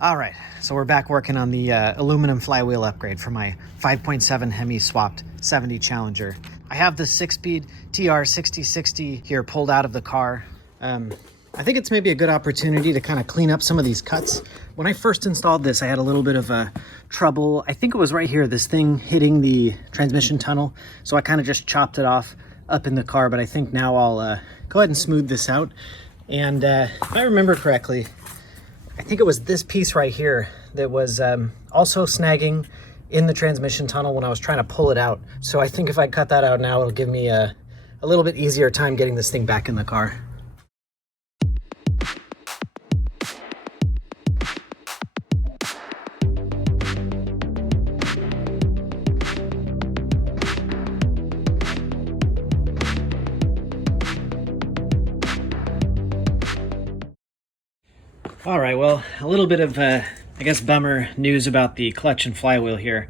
All right, so we're back working on the aluminum flywheel upgrade for my 5.7 Hemi swapped 70 Challenger. I have the 6-speed TR6060 here pulled out of the car. I think it's maybe a good opportunity to kind of clean up some of these cuts. When I first installed this, I had a little bit of trouble. I think it was right here, this thing hitting the transmission tunnel. So I kind of just chopped it off up in the car, but I think now I'll go ahead and smooth this out. And if I remember correctly, I think it was this piece right here that was also snagging in the transmission tunnel when I was trying to pull it out. So I think if I cut that out now, it'll give me a little bit easier time getting this thing back in the car. All right, well, a little bit of, I guess, bummer news about the clutch and flywheel here.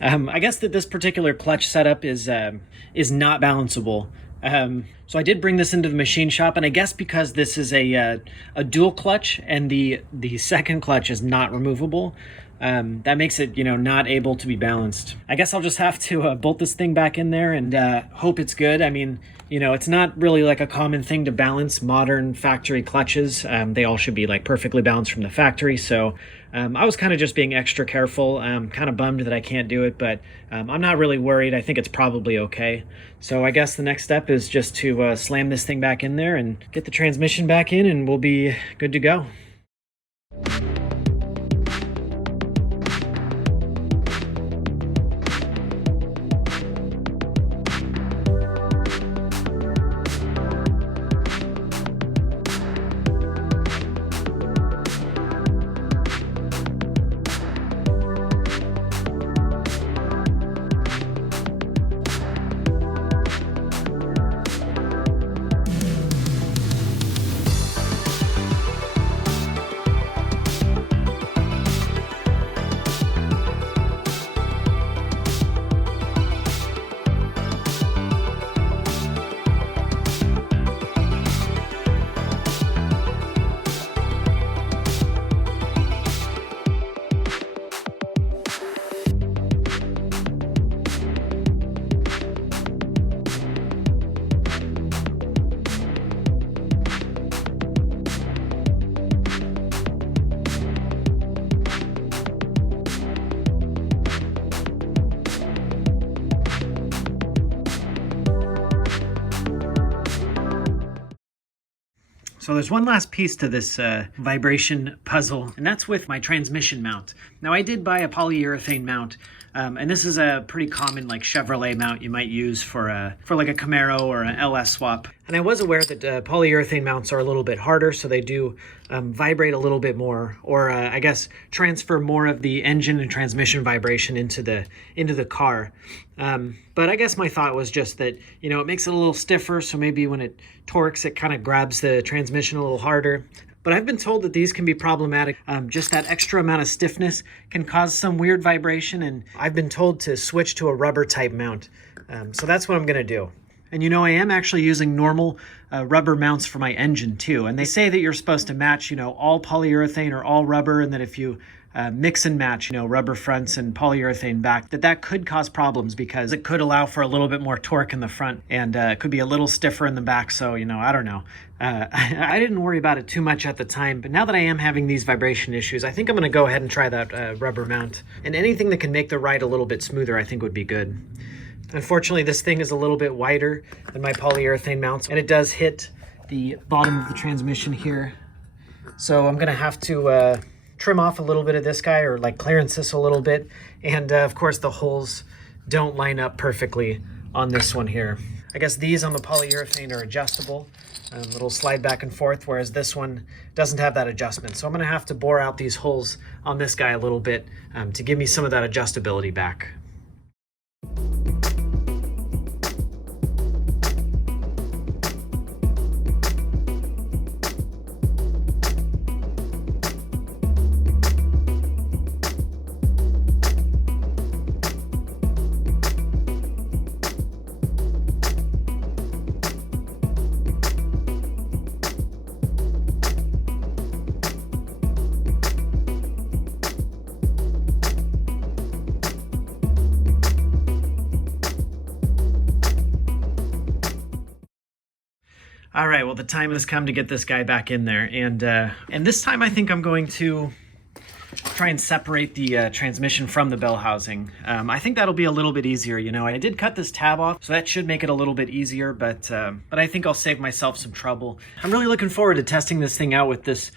I guess that this particular clutch setup is not balanceable. So I did bring this into the machine shop, and I guess because this is a dual clutch and the second clutch is not removable, that makes it, not able to be balanced. I guess I'll just have to bolt this thing back in there and hope it's good. I mean, it's not really like a common thing to balance modern factory clutches. They all should be like perfectly balanced from the factory. So I was kind of just being extra careful. I'm kind of bummed that I can't do it, but I'm not really worried. I think it's probably okay. So I guess the next step is just to slam this thing back in there and get the transmission back in, and we'll be good to go. So there's one last piece to this vibration puzzle, and that's with my transmission mount. Now I did buy a polyurethane mount, and this is a pretty common like Chevrolet mount you might use for like a Camaro or an LS swap. And I was aware that polyurethane mounts are a little bit harder, so they do vibrate a little bit more, or I guess transfer more of the engine and transmission vibration into the car. But I guess my thought was just that, it makes it a little stiffer, so maybe when it torques, it kind of grabs the transmission a little harder. But I've been told that these can be problematic. Just that extra amount of stiffness can cause some weird vibration, and I've been told to switch to a rubber type mount. So that's what I'm gonna do. And I am actually using normal rubber mounts for my engine too. And they say that you're supposed to match, all polyurethane or all rubber, and that if you mix and match, rubber fronts and polyurethane back, that could cause problems because it could allow for a little bit more torque in the front, and it could be a little stiffer in the back. So, I don't know. I didn't worry about it too much at the time, but now that I am having these vibration issues, I think I'm gonna go ahead and try that rubber mount. And anything that can make the ride a little bit smoother, I think would be good. Unfortunately, this thing is a little bit wider than my polyurethane mounts, and it does hit the bottom of the transmission here. So I'm gonna have to trim off a little bit of this guy, or like clearance this a little bit. And of course the holes don't line up perfectly on this one here. I guess these on the polyurethane are adjustable. It'll slide back and forth, whereas this one doesn't have that adjustment. So I'm gonna have to bore out these holes on this guy a little bit to give me some of that adjustability back. All right, well, the time has come to get this guy back in there. And this time I think I'm going to try and separate the transmission from the bell housing. I think that'll be a little bit easier. You know, I did cut this tab off, so that should make it a little bit easier, but I think I'll save myself some trouble. I'm really looking forward to testing this thing out with this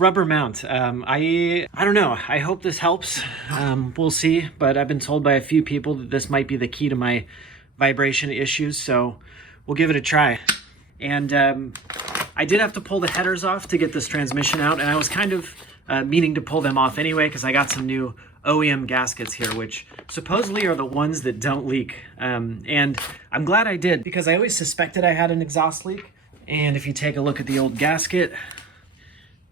rubber mount. I don't know, I hope this helps. We'll see, but I've been told by a few people that this might be the key to my vibration issues, so we'll give it a try. And I did have to pull the headers off to get this transmission out, and I was kind of meaning to pull them off anyway because I got some new OEM gaskets here, which supposedly are the ones that don't leak. And I'm glad I did, because I always suspected I had an exhaust leak. And if you take a look at the old gasket,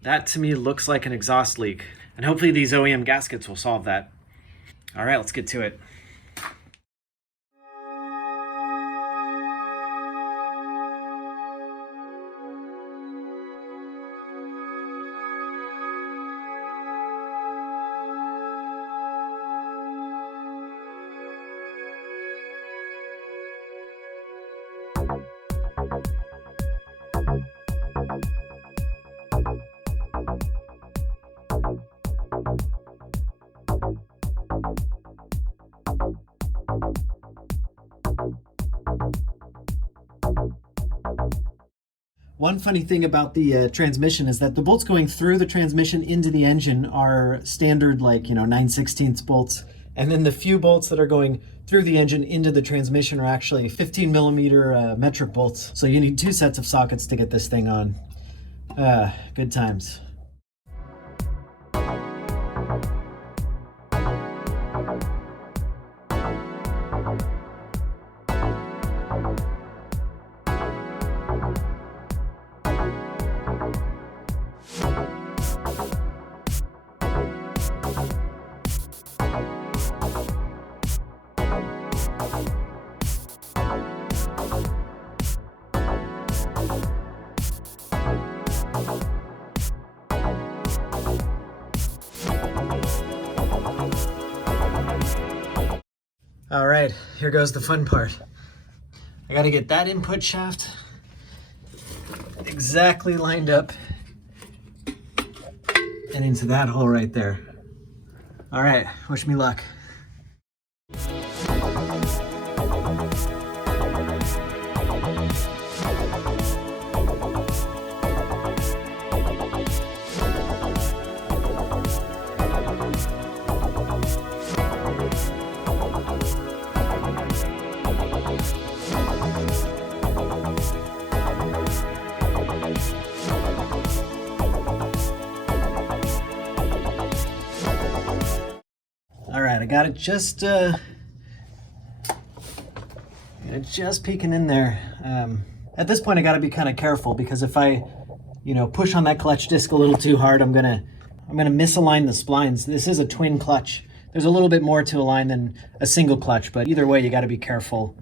that to me looks like an exhaust leak. And hopefully these OEM gaskets will solve that. All right, let's get to it. One funny thing about the transmission is that the bolts going through the transmission into the engine are standard, like, you know, 9/16 bolts. And then the few bolts that are going through the engine into the transmission are actually 15 millimeter metric bolts. So you need 2 sets of sockets to get this thing on. Good times. All right, here goes the fun part. I gotta get that input shaft exactly lined up and into that hole right there. All right, wish me luck. All right, I got it just peeking in there. At this point, I got to be kind of careful, because if I, you know, push on that clutch disc a little too hard, I'm gonna misalign the splines. This is a twin clutch. There's a little bit more to align than a single clutch, but either way, you got to be careful.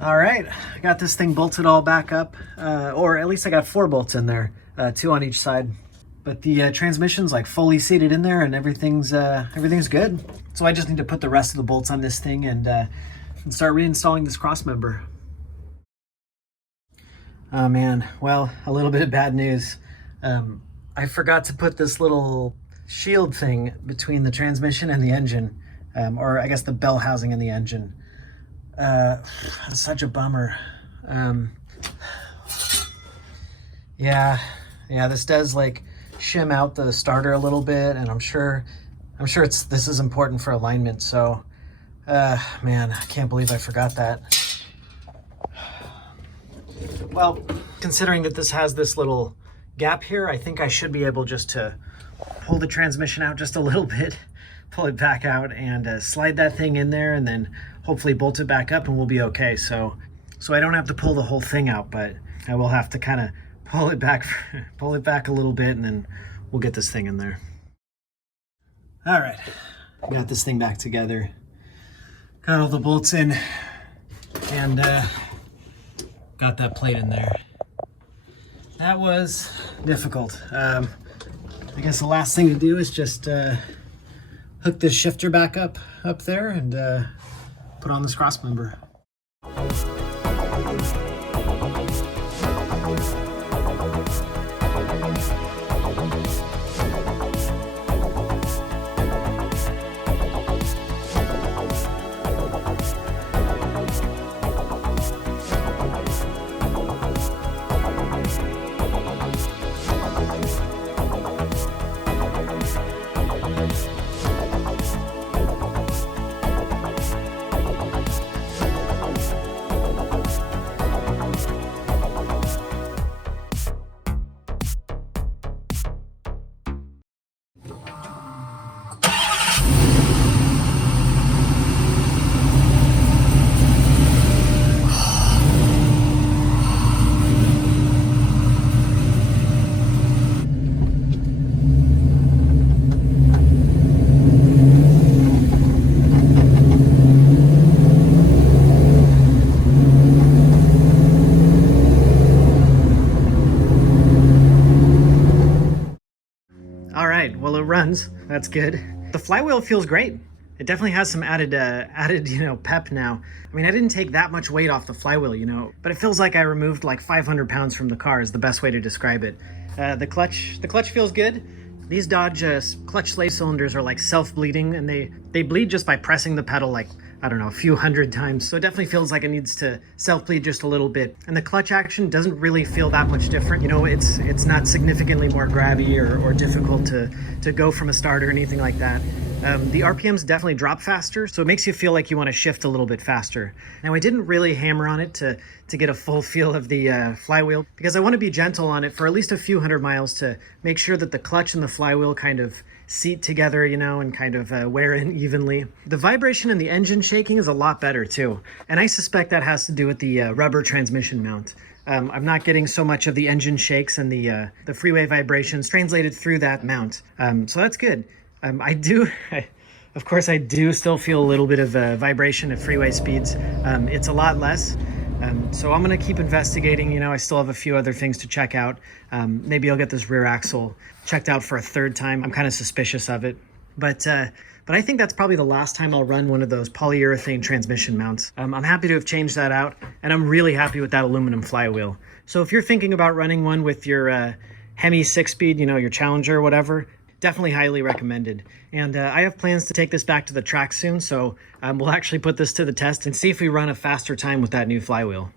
All right, I got this thing bolted all back up, or at least I got 4 bolts in there, 2 on each side. But the transmission's like fully seated in there, and everything's good. So I just need to put the rest of the bolts on this thing and start reinstalling this cross member. Oh man, well, a little bit of bad news. I forgot to put this little shield thing between the transmission and the engine, or I guess the bell housing and the engine. That's such a bummer. Yeah, this does like shim out the starter a little bit, and I'm sure this is important for alignment. So, man, I can't believe I forgot that. Well, considering that this has this little gap here, I think I should be able just to pull the transmission out just a little bit, pull it back out, and slide that thing in there, and then hopefully bolt it back up, and we'll be okay. So I don't have to pull the whole thing out, but I will have to kind of pull it back a little bit, and then we'll get this thing in there. All right, got this thing back together. Got all the bolts in, and got that plate in there. That was difficult. I guess the last thing to do is just hook this shifter back up there and put on this cross member. All right, well, it runs. That's good. The flywheel feels great. It definitely has some added, pep now. I mean, I didn't take that much weight off the flywheel, but it feels like I removed like 500 pounds from the car is the best way to describe it. The clutch feels good. These Dodge clutch slave cylinders are like self-bleeding, and they bleed just by pressing the pedal like, I don't know, a few hundred times. So it definitely feels like it needs to self-bleed just a little bit. And the clutch action doesn't really feel that much different. It's not significantly more grabby or difficult to go from a start or anything like that. The RPMs definitely drop faster, so it makes you feel like you want to shift a little bit faster. Now, I didn't really hammer on it to get a full feel of the flywheel, because I want to be gentle on it for at least a few hundred miles to make sure that the clutch and the flywheel kind of seat together, and kind of wear in evenly. The vibration and the engine shaking is a lot better too, and I suspect that has to do with the rubber transmission mount. I'm not getting so much of the engine shakes and the freeway vibrations translated through that mount, so that's good. Of course, I do still feel a little bit of vibration at freeway speeds. It's a lot less. So I'm going to keep investigating. I still have a few other things to check out. Maybe I'll get this rear axle checked out for a third time. I'm kind of suspicious of it. But I think that's probably the last time I'll run one of those polyurethane transmission mounts. I'm happy to have changed that out, and I'm really happy with that aluminum flywheel. So if you're thinking about running one with your Hemi 6-speed, your Challenger or whatever, definitely highly recommended. And I have plans to take this back to the track soon, so we'll actually put this to the test and see if we run a faster time with that new flywheel.